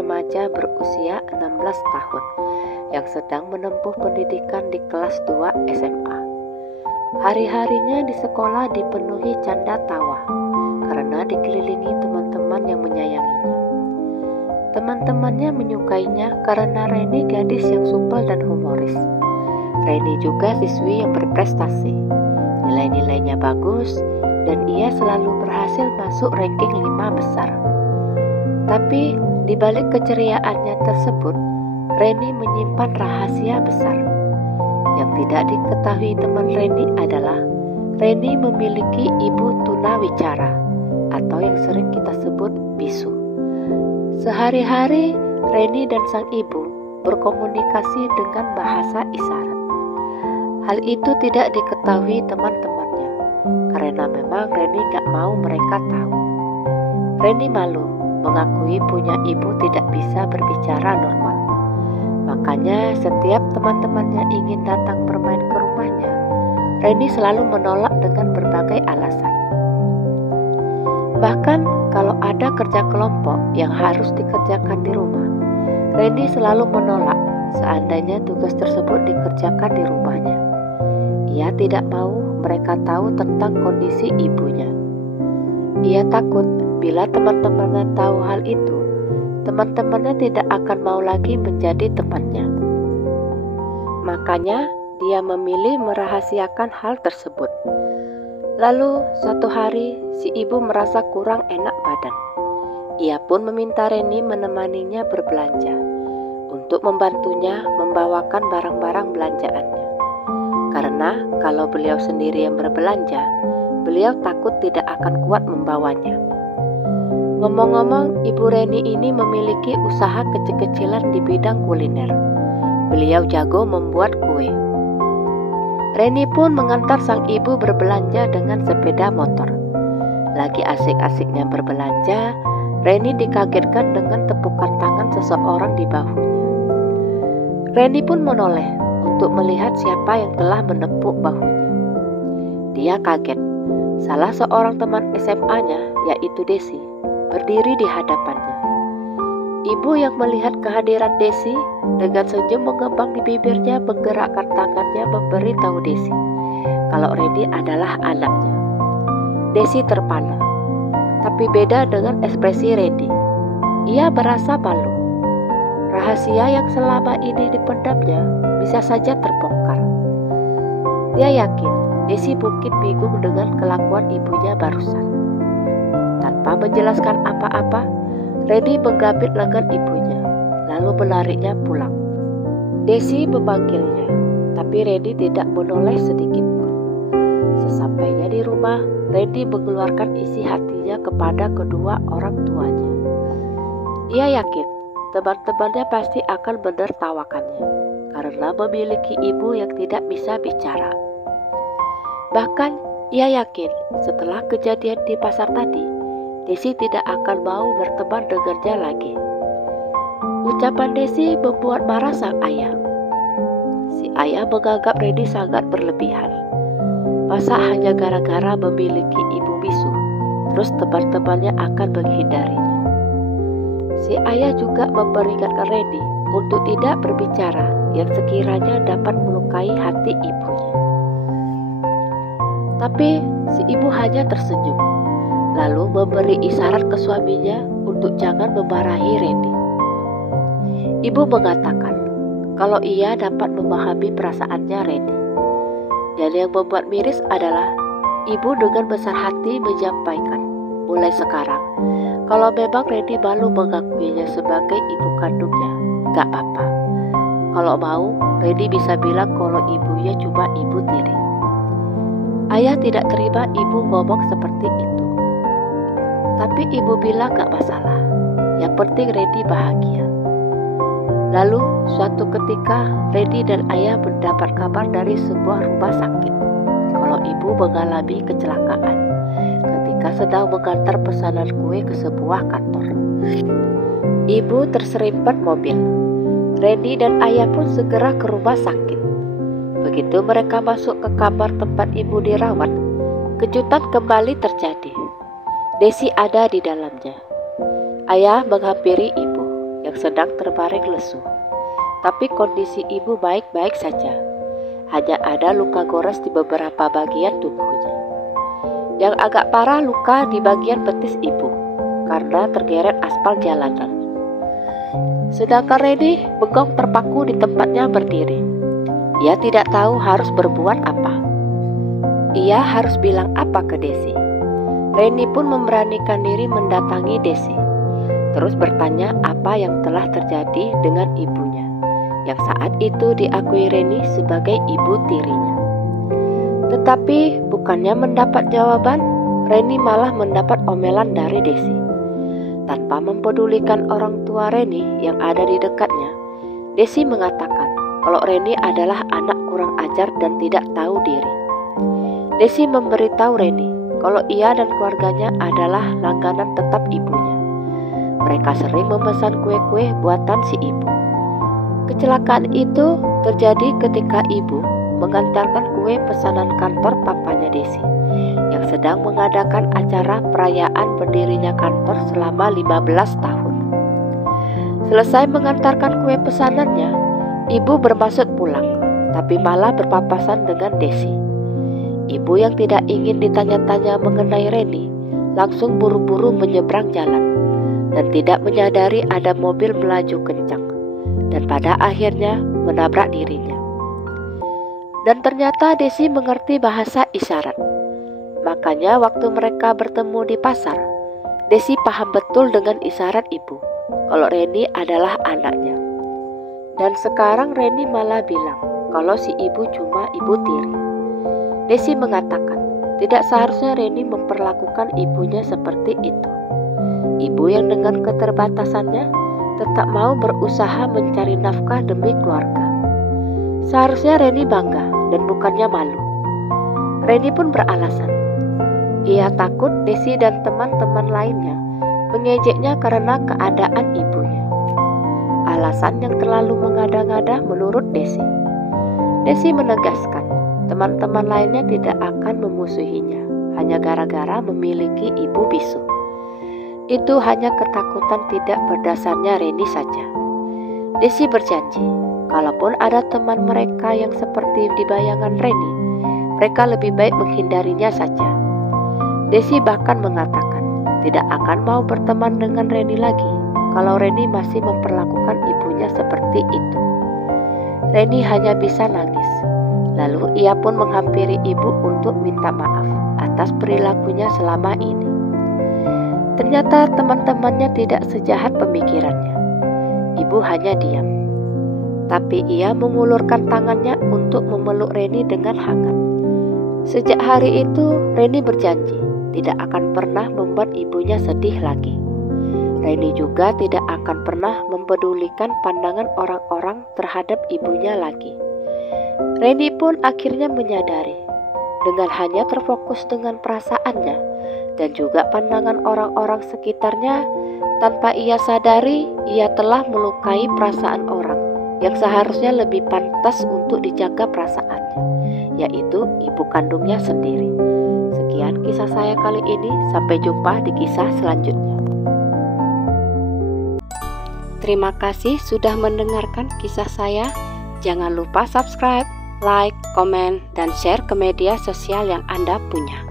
remaja berusia 16 tahun yang sedang menempuh pendidikan di kelas 2 SMA. Hari-harinya di sekolah dipenuhi canda tawa karena dikelilingi teman-teman yang menyayanginya. Teman-temannya menyukainya karena Reni gadis yang supel dan humoris. Reni juga siswi yang berprestasi. Nilai-nilainya bagus dan ia selalu berhasil masuk ranking 5 besar. Tapi di balik keceriaannya tersebut, Reni menyimpan rahasia besar. Yang tidak diketahui teman Reni adalah Reni memiliki ibu tunawicara atau yang sering kita sebut bisu. Sehari-hari Reni dan sang ibu berkomunikasi dengan bahasa isyarat. Hal itu tidak diketahui teman-temannya karena memang Reni gak mau mereka tahu. Reni malu mengakui punya ibu tidak bisa berbicara normal. Makanya setiap teman-temannya ingin datang bermain ke rumahnya, Reni selalu menolak dengan berbagai alasan. Bahkan kalau ada kerja kelompok yang harus dikerjakan di rumah, Reni selalu menolak seandainya tugas tersebut dikerjakan di rumahnya. Ia tidak mau mereka tahu tentang kondisi ibunya. Ia takut bila teman-temannya tahu hal itu, teman-temannya tidak akan mau lagi menjadi temannya. Makanya dia memilih merahasiakan hal tersebut. Lalu suatu hari si ibu merasa kurang enak badan. Ia pun meminta Reni menemaninya berbelanja untuk membantunya membawakan barang-barang belanjaannya. Karena kalau beliau sendiri yang berbelanja, beliau takut tidak akan kuat membawanya. Ngomong-ngomong, Ibu Reni ini memiliki usaha kecil-kecilan di bidang kuliner. Beliau jago membuat kue. Reni pun mengantar sang ibu berbelanja dengan sepeda motor. Lagi asik-asiknya berbelanja, Reni dikagetkan dengan tepukan tangan seseorang di bahunya. Reni pun menoleh untuk melihat siapa yang telah menepuk bahunya. Dia kaget. Salah seorang teman SMA-nya, yaitu Desi, berdiri di hadapannya. Ibu yang melihat kehadiran Desi dengan senyum mengembang di bibirnya menggerakkan tangannya memberi tahu Desi kalau Reni adalah anaknya. Desi terpana, tapi beda dengan ekspresi Reni. Ia merasa malu. Rahasia yang selama ini dipendamnya bisa saja terbongkar. Dia yakin Desi mungkin bingung dengan kelakuan ibunya barusan. Tanpa menjelaskan apa-apa, Reni menggapit lengan ibunya, lalu melarinya pulang. Desi memanggilnya, tapi Reni tidak menoleh sedikit pun. Sesampainya di rumah, Reni mengeluarkan isi hatinya kepada kedua orang tuanya. Ia yakin teman-temannya pasti akan menertawakannya karena memiliki ibu yang tidak bisa bicara. Bahkan ia yakin setelah kejadian di pasar tadi, Desi tidak akan mau berteman dengannya lagi. Ucapan Desi membuat marah sang ayah. Si ayah menganggap Reni sangat berlebihan. Masa hanya gara-gara memiliki ibu bisu, terus teman-temannya akan menghindarinya. Si ayah juga memperingatkan Reni untuk tidak berbicara yang sekiranya dapat melukai hati ibunya. Tapi si ibu hanya tersenyum, lalu memberi isyarat ke suaminya untuk jangan memarahi Reni. Ibu mengatakan kalau ia dapat memahami perasaannya Reni. Dan yang membuat miris adalah ibu dengan besar hati menyampaikan, mulai sekarang, kalau memang Reni malu mengakuinya sebagai ibu kandungnya, gak apa-apa. Kalau mau, Reni bisa bilang kalau ibunya cuma ibu tiri. Ayah tidak terima ibu ngomong seperti itu. Tapi ibu bilang gak masalah. Yang penting Reni bahagia. Lalu suatu ketika Reni dan ayah mendapat kabar dari sebuah rumah sakit kalau ibu mengalami kecelakaan ketika sedang mengantar pesanan kue ke sebuah kantor. Ibu terserempet mobil. Reni dan ayah pun segera ke rumah sakit. Begitu mereka masuk ke kamar tempat ibu dirawat, kejutan kembali terjadi. Desi ada di dalamnya. Ayah menghampiri ibu. yang sedang terbaring lesu. Tapi kondisi ibu baik-baik saja. Hanya ada luka gores di beberapa bagian tubuhnya. Yang agak parah luka di bagian betis ibu karena tergeret aspal jalanan. Sedangkan Reni bengong terpaku di tempatnya berdiri. Ia tidak tahu harus berbuat apa. Ia harus bilang apa ke Desi. Reni pun memberanikan diri mendatangi Desi, terus bertanya apa yang telah terjadi dengan ibunya, yang saat itu diakui Reni sebagai ibu tirinya. Tetapi bukannya mendapat jawaban, Reni malah mendapat omelan dari Desi. Tanpa mempedulikan orang tua Reni yang ada di dekatnya, Desi mengatakan kalau Reni adalah anak kurang ajar dan tidak tahu diri. Desi memberitahu Reni kalau ia dan keluarganya adalah langganan tetap ibunya. Mereka sering memesan kue-kue buatan si ibu. Kecelakaan itu terjadi ketika ibu mengantarkan kue pesanan kantor papanya Desi yang sedang mengadakan acara perayaan berdirinya kantor selama 15 tahun. Selesai mengantarkan kue pesanannya, ibu bermaksud pulang, tapi malah berpapasan dengan Desi. Ibu yang tidak ingin ditanya-tanya mengenai Reni langsung buru-buru menyeberang jalan dan tidak menyadari ada mobil melaju kencang dan pada akhirnya menabrak dirinya. Dan ternyata Desi mengerti bahasa isyarat. Makanya waktu mereka bertemu di pasar, Desi paham betul dengan isyarat ibu kalau Reni adalah anaknya. Dan sekarang Reni malah bilang kalau si ibu cuma ibu tiri. Desi mengatakan tidak seharusnya Reni memperlakukan ibunya seperti itu. Ibu yang dengan keterbatasannya tetap mau berusaha mencari nafkah demi keluarga. Seharusnya Reni bangga dan bukannya malu. Reni pun beralasan. Ia takut Desi dan teman-teman lainnya mengejeknya karena keadaan ibunya. Alasan yang terlalu mengada-ngada menurut Desi. Desi menegaskan teman-teman lainnya tidak akan memusuhinya hanya gara-gara memiliki ibu bisu. Itu hanya ketakutan tidak berdasarnya Reni saja. Desi berjanji, kalaupun ada teman mereka yang seperti di bayangan Reni, mereka lebih baik menghindarinya saja. Desi bahkan mengatakan tidak akan mau berteman dengan Reni lagi kalau Reni masih memperlakukan ibunya seperti itu. Reni hanya bisa nangis. Lalu ia pun menghampiri ibu untuk minta maaf atas perilakunya selama ini. Ternyata teman-temannya tidak sejahat pemikirannya. Ibu hanya diam. Tapi ia mengulurkan tangannya untuk memeluk Reni dengan hangat. Sejak hari itu Reni berjanji tidak akan pernah membuat ibunya sedih lagi. Reni juga tidak akan pernah mempedulikan pandangan orang-orang terhadap ibunya lagi. Reni pun akhirnya menyadari dengan hanya terfokus dengan perasaannya dan juga pandangan orang-orang sekitarnya, tanpa ia sadari ia telah melukai perasaan orang yang seharusnya lebih pantas untuk dijaga perasaannya, yaitu ibu kandungnya sendiri. Sekian kisah saya kali ini, sampai jumpa di kisah selanjutnya. Terima kasih sudah mendengarkan kisah saya. Jangan lupa subscribe, like, komen, dan share ke media sosial yang Anda punya.